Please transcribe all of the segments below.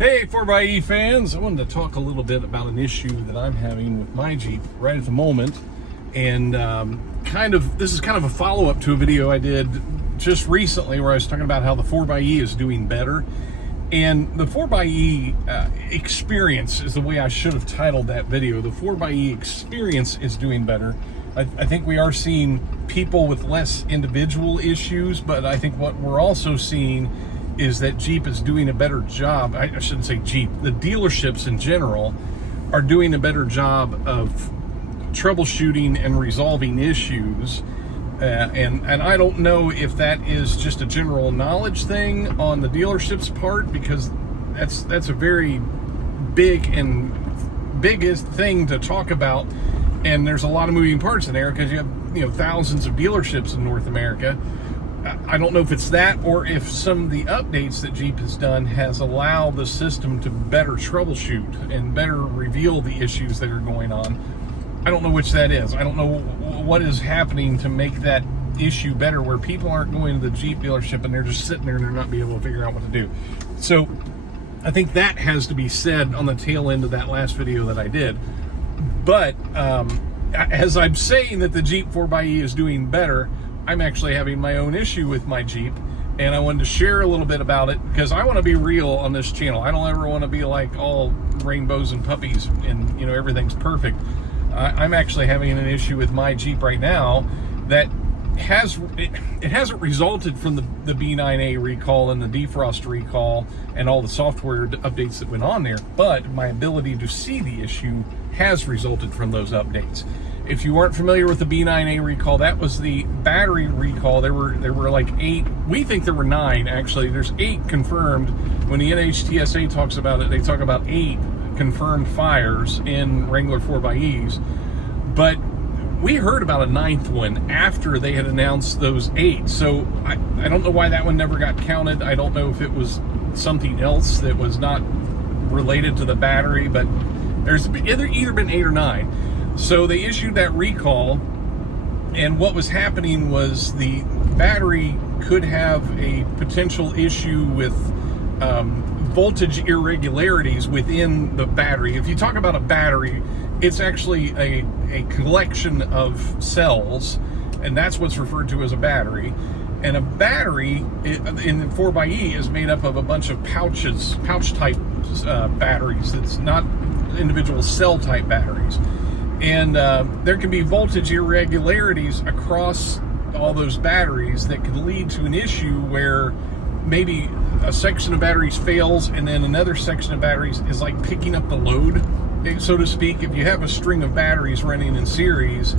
Hey 4xe fans, I wanted to talk a little bit about an issue that I'm having with my Jeep right at the moment. And this is kind of a follow-up to a video I did just recently where I was talking about how the 4xe is doing better. And the 4xe experience is the way I should have titled that video. The 4xe experience is doing better. I think we are seeing people with less individual issues, but I think what we're also seeing is that Jeep is doing a better job. I shouldn't say Jeep, the dealerships in general are doing a better job of troubleshooting and resolving issues. And I don't know if that is just a general knowledge thing on the dealership's part, because that's a very biggest thing to talk about. And there's a lot of moving parts in there because you have thousands of dealerships in North America. I don't know if it's that or if some of the updates that Jeep has done has allowed the system to better troubleshoot and better reveal the issues that are going on. I don't know which that is. I don't know what is happening to make that issue better, where people aren't going to the Jeep dealership and they're just sitting there and they're not being able to figure out what to do. So I think that has to be said on the tail end of that last video that I did. But as I'm saying that the Jeep 4xe is doing better, I'm actually having my own issue with my Jeep, and I wanted to share a little bit about it because I want to be real on this channel. I don't ever want to be like all rainbows and puppies and everything's perfect. I'm actually having an issue with my Jeep right now that hasn't resulted from the B9A recall and the defrost recall and all the software updates that went on there, but my ability to see the issue has resulted from those updates. If you aren't familiar with the B9A recall, that was the battery recall. There were like 8, we think there were 9 actually. There's 8 confirmed. When the NHTSA talks about it, they talk about 8 confirmed fires in Wrangler 4xe's. But we heard about a 9th one after they had announced those 8. So I don't know why that one never got counted. I don't know if it was something else that was not related to the battery, but there's either been 8 or 9. So they issued that recall, and what was happening was the battery could have a potential issue with voltage irregularities within the battery. If you talk about a battery, it's actually a collection of cells, and that's what's referred to as a battery. And a battery in the 4xe is made up of a bunch of pouch type batteries. It's not individual cell type batteries. And there can be voltage irregularities across all those batteries that could lead to an issue where maybe a section of batteries fails and then another section of batteries is like picking up the load, so to speak. If you have a string of batteries running in series,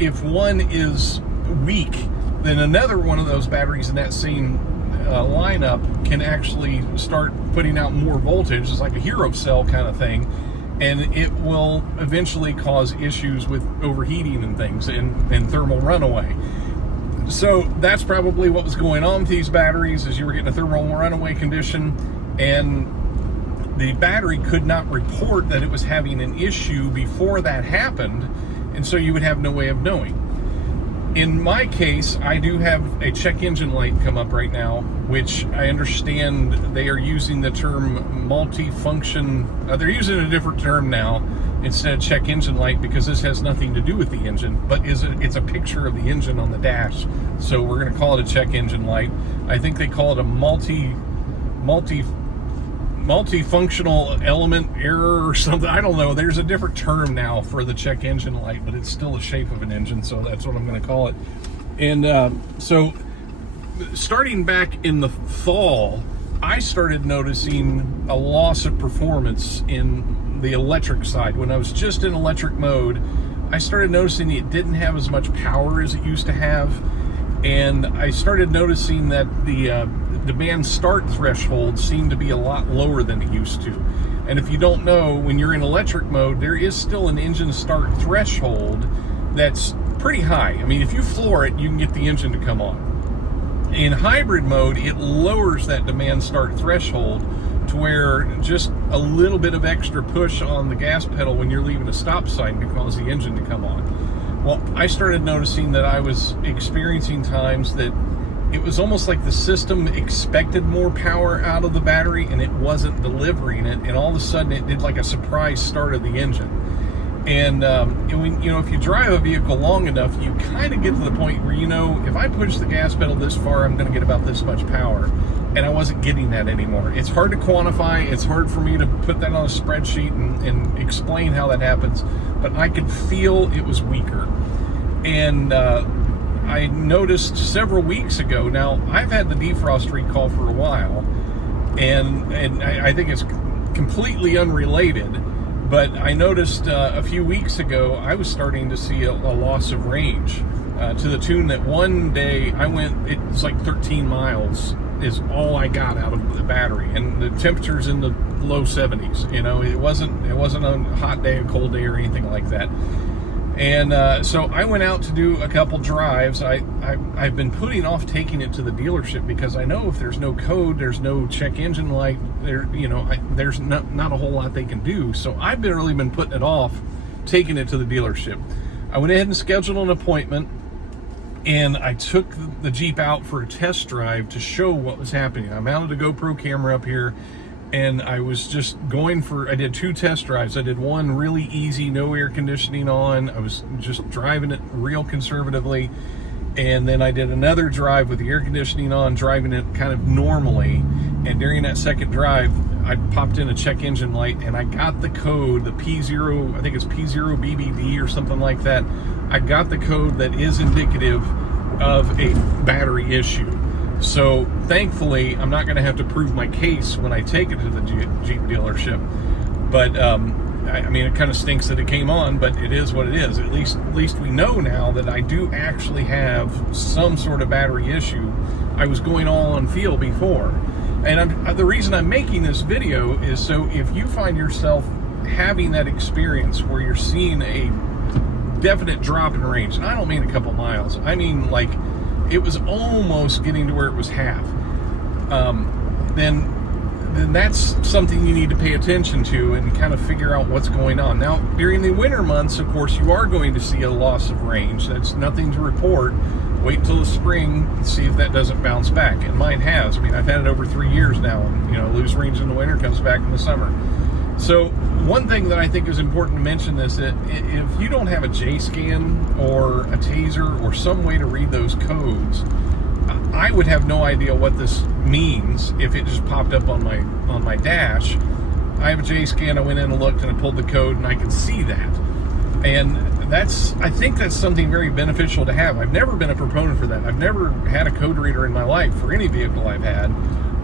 if one is weak, then another one of those batteries in that same lineup can actually start putting out more voltage. It's like a hero cell kind of thing. And it will eventually cause issues with overheating and things and thermal runaway. So that's probably what was going on with these batteries, is you were getting a thermal runaway condition, and the battery could not report that it was having an issue before that happened, and so you would have no way of knowing. In my case, I do have a check engine light come up right now, which I understand they are using the term multifunction. They're using a different term now instead of check engine light, because this has nothing to do with the engine, but it's a picture of the engine on the dash. So we're going to call it a check engine light. I think they call it a multifunctional element error or something. I don't know. There's a different term now for the check engine light, but it's still the shape of an engine, so that's what I'm going to call it. And so starting back in the fall, I started noticing a loss of performance in the electric side. When I was just in electric mode, I started noticing it didn't have as much power as it used to have, and I started noticing that the demand start threshold seemed to be a lot lower than it used to. And if you don't know, when you're in electric mode, there is still an engine start threshold that's pretty high. I mean, if you floor it, you can get the engine to come on. In hybrid mode, it lowers that demand start threshold to where just a little bit of extra push on the gas pedal when you're leaving a stop sign can cause the engine to come on. Well, I started noticing that I was experiencing times that it was almost like the system expected more power out of the battery and it wasn't delivering it, and all of a sudden it did like a surprise start of the engine. And if you drive a vehicle long enough, you kind of get to the point where, if I push the gas pedal this far, I'm going to get about this much power. And I wasn't getting that anymore. It's hard to quantify. It's hard for me to put that on a spreadsheet and explain how that happens. But I could feel it was weaker. And I noticed several weeks ago, now I've had the defrost recall for a while, and I think it's completely unrelated. But I noticed a few weeks ago, I was starting to see a loss of range to the tune that one day it was like 13 miles is all I got out of the battery, and the temperature's in the low 70s. It wasn't a hot day, a cold day, or anything like that. And so I went out to do a couple drives. I've been putting off taking it to the dealership because I know if there's no code, there's no check engine light, there's not a whole lot they can do. So I've really been putting it off taking it to the dealership. I went ahead and scheduled an appointment, and I took the Jeep out for a test drive to show what was happening. I mounted a GoPro camera up here, and I was just I did 2 test drives. I did one really easy, no air conditioning on. I was just driving it real conservatively. And then I did another drive with the air conditioning on, driving it kind of normally. And during that second drive, I popped in a check engine light, and I got the code, the P0, I think it's P0BBD or something like that. I got the code that is indicative of a battery issue. So thankfully, I'm not going to have to prove my case when I take it to the Jeep dealership. But it kind of stinks that it came on, but it is what it is. At least we know now that I do actually have some sort of battery issue. I was going all on feel before. And the reason I'm making this video is so if you find yourself having that experience where you're seeing a definite drop in range, and I don't mean a couple miles, I mean like it was almost getting to where it was half, then that's something you need to pay attention to and kind of figure out what's going on. Now, during the winter months, of course, you are going to see a loss of range. That's nothing to report. Wait till the spring and see if that doesn't bounce back. And mine has. I've had it over 3 years now, and lose range in the winter, comes back in the summer. So one thing that I think is important to mention is that if you don't have a J-scan or a taser or some way to read those codes, I would have no idea what this means if it just popped up on my dash. I have a J-scan, I went in and looked and I pulled the code and I could see that. And I think that's something very beneficial to have. I've never been a proponent for that. I've never had a code reader in my life for any vehicle I've had.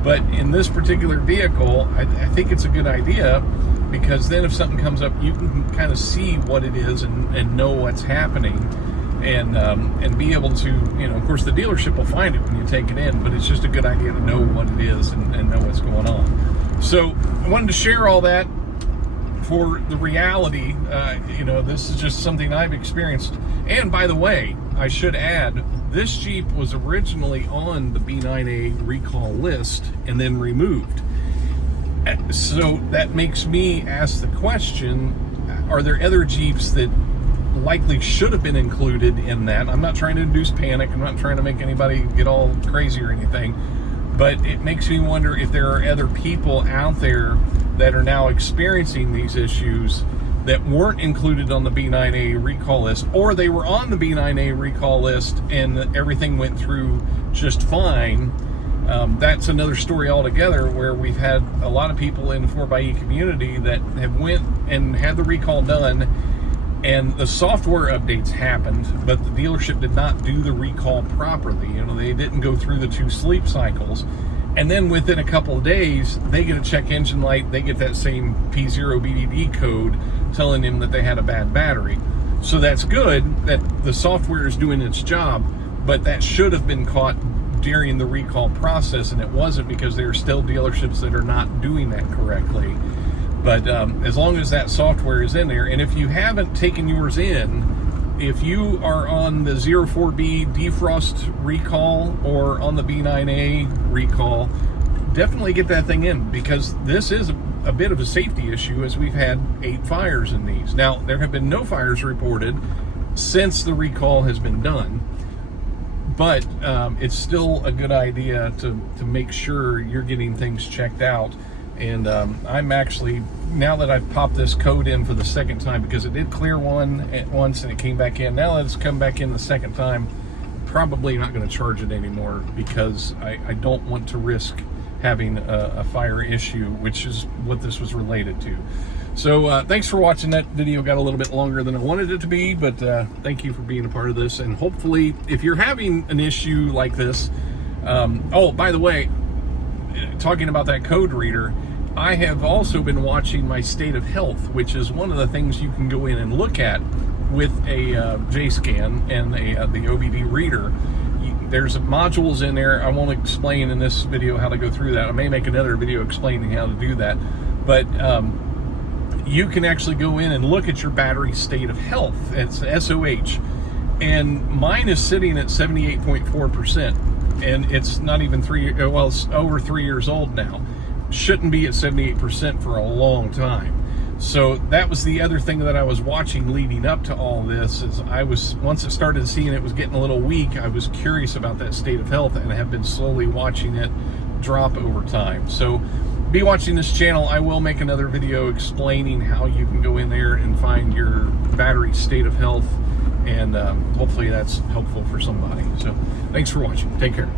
But in this particular vehicle, I think it's a good idea, because then if something comes up, you can kind of see what it is and know what's happening, and be able to, of course the dealership will find it when you take it in, but it's just a good idea to know what it is and know what's going on. So I wanted to share all that for the reality. This is just something I've experienced. And by the way, I should add, this Jeep was originally on the B9A recall list and then removed. So that makes me ask the question, are there other Jeeps that likely should have been included in that? I'm not trying to induce panic. I'm not trying to make anybody get all crazy or anything. But it makes me wonder if there are other people out there that are now experiencing these issues that weren't included on the B9A recall list, or they were on the B9A recall list and everything went through just fine. That's another story altogether, where we've had a lot of people in the 4xe community that have went and had the recall done, and the software updates happened, but the dealership did not do the recall properly. They didn't go through the 2 sleep cycles. And then within a couple of days, they get a check engine light, they get that same P0BDD code telling them that they had a bad battery. So that's good that the software is doing its job, but that should have been caught during the recall process, and it wasn't, because there are still dealerships that are not doing that correctly. But as long as that software is in there, and if you haven't taken yours in, if you are on the 04B defrost recall or on the B9A recall, definitely get that thing in, because this is a bit of a safety issue, as we've had 8 fires in these. Now, there have been no fires reported since the recall has been done, but it's still a good idea to make sure you're getting things checked out. And I'm actually, now that I've popped this code in for the second time, because it did clear one at once and it came back in, now that it's come back in the second time, probably not going to charge it anymore, because I don't want to risk having a fire issue, which is what this was related to. So thanks for watching. That video got a little bit longer than I wanted it to be, but thank you for being a part of this. And hopefully, if you're having an issue like this, oh, by the way, talking about that code reader, I have also been watching my state of health, which is one of the things you can go in and look at with a JScan and the OBD reader. There's modules in there. I won't explain in this video how to go through that. I may make another video explaining how to do that. But you can actually go in and look at your battery state of health. It's SOH. And mine is sitting at 78.4%. And it's not even well, it's over 3 years old now. Shouldn't be at 78% for a long time. So that was the other thing that I was watching leading up to all this, is once I started seeing it was getting a little weak, I was curious about that state of health, and I have been slowly watching it drop over time. So be watching this channel. I will make another video explaining how you can go in there and find your battery state of health, and hopefully that's helpful for somebody. So thanks for watching. Take care.